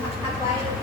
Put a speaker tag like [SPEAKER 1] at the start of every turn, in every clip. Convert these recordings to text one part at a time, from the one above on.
[SPEAKER 1] Masak.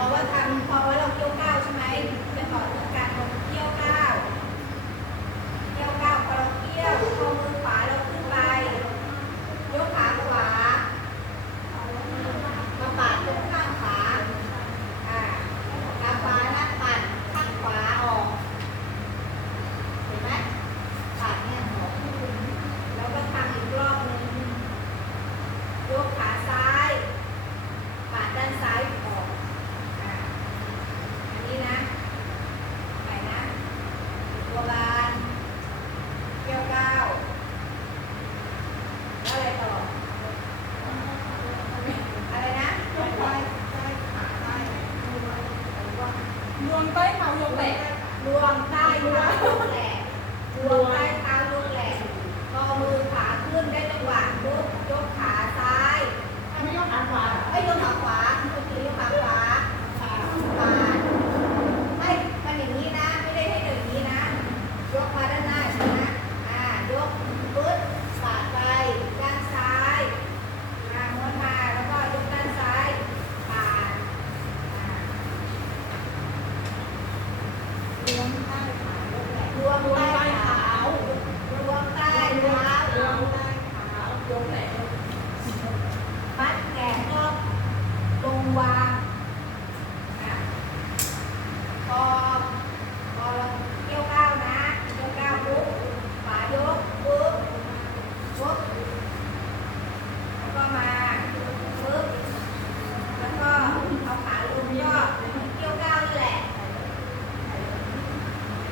[SPEAKER 1] พอว่าทำพอว่าเราเกี่ยวก้าวใช่ไหมไปต่อ วง
[SPEAKER 2] ใต้เท้าวงแหลก
[SPEAKER 1] รวมใต้เท้าลงแหลกรวมใต้เท้าลงแหลกงอมือขาขึ้นได้จังหวะยกยกขาซ้าย
[SPEAKER 2] ไม่ยกขาขวา
[SPEAKER 1] ไม่ยกขา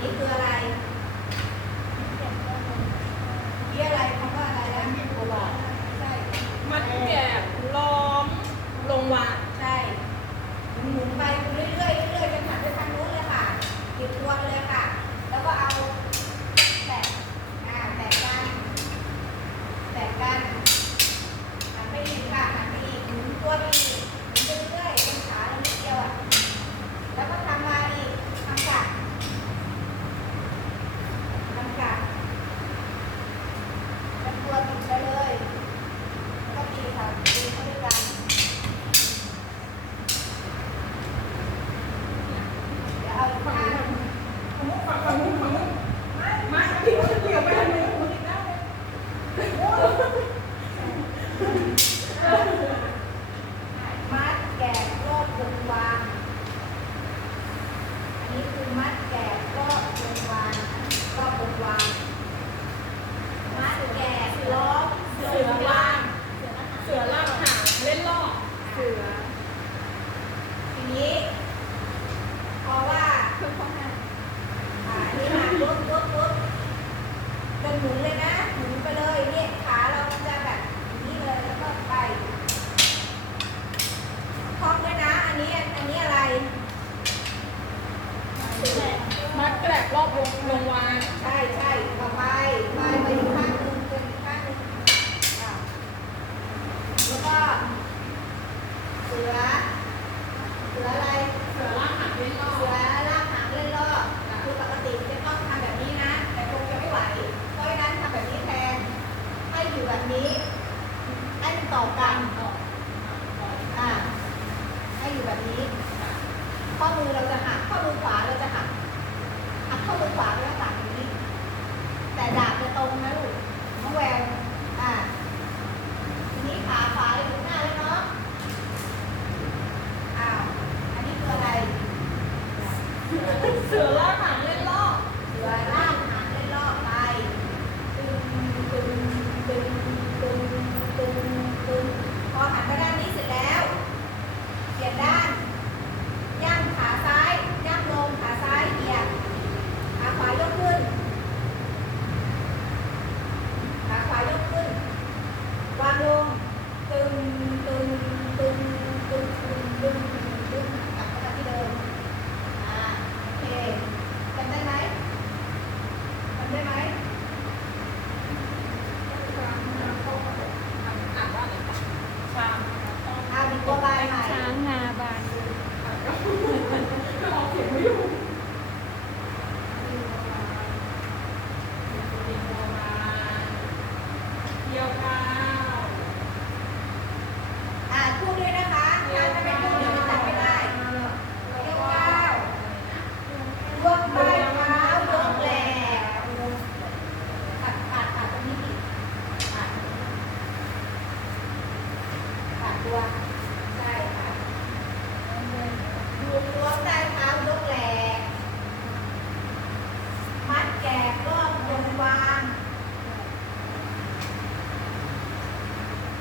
[SPEAKER 1] Thừa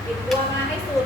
[SPEAKER 1] ปิ
[SPEAKER 2] ด
[SPEAKER 1] ตัวมาให้สุด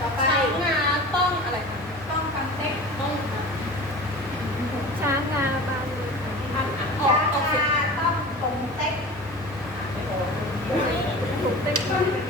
[SPEAKER 1] ต่อไปช้า
[SPEAKER 2] งา
[SPEAKER 1] ต้อ
[SPEAKER 2] งอะ
[SPEAKER 1] ไรต้องคำเต็
[SPEAKER 2] ก
[SPEAKER 1] ต้อง
[SPEAKER 3] ช้าง
[SPEAKER 2] งา
[SPEAKER 3] บา
[SPEAKER 1] งคำอะออกต้องงเต็กไม่ถูเต็ก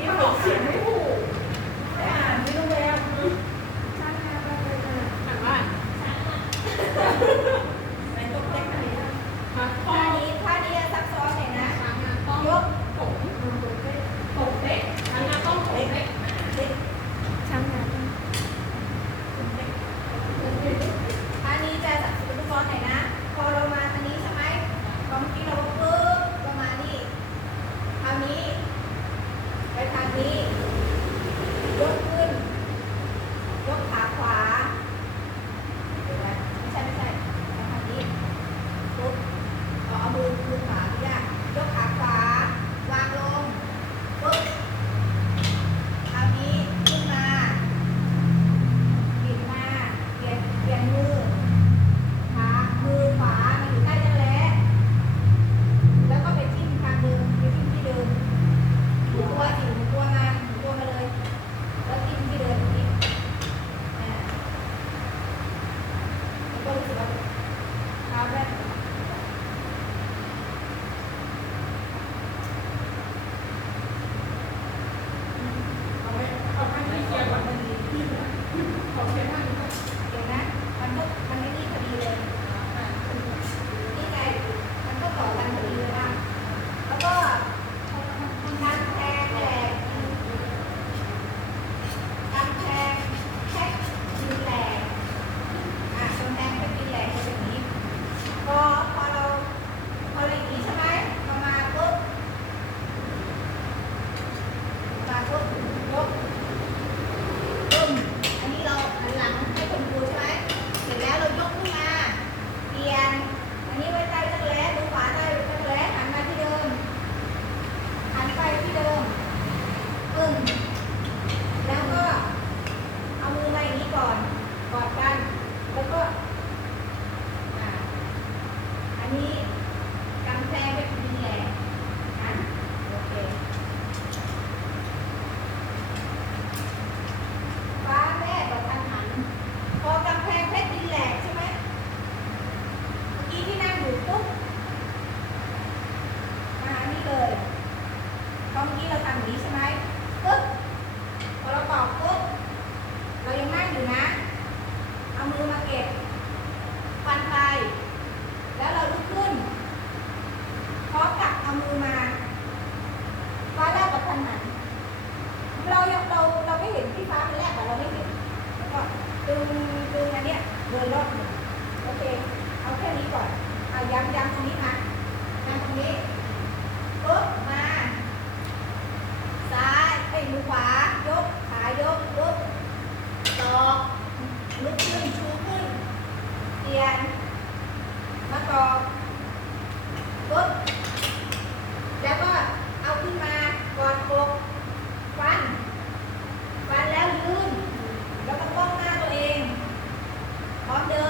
[SPEAKER 2] order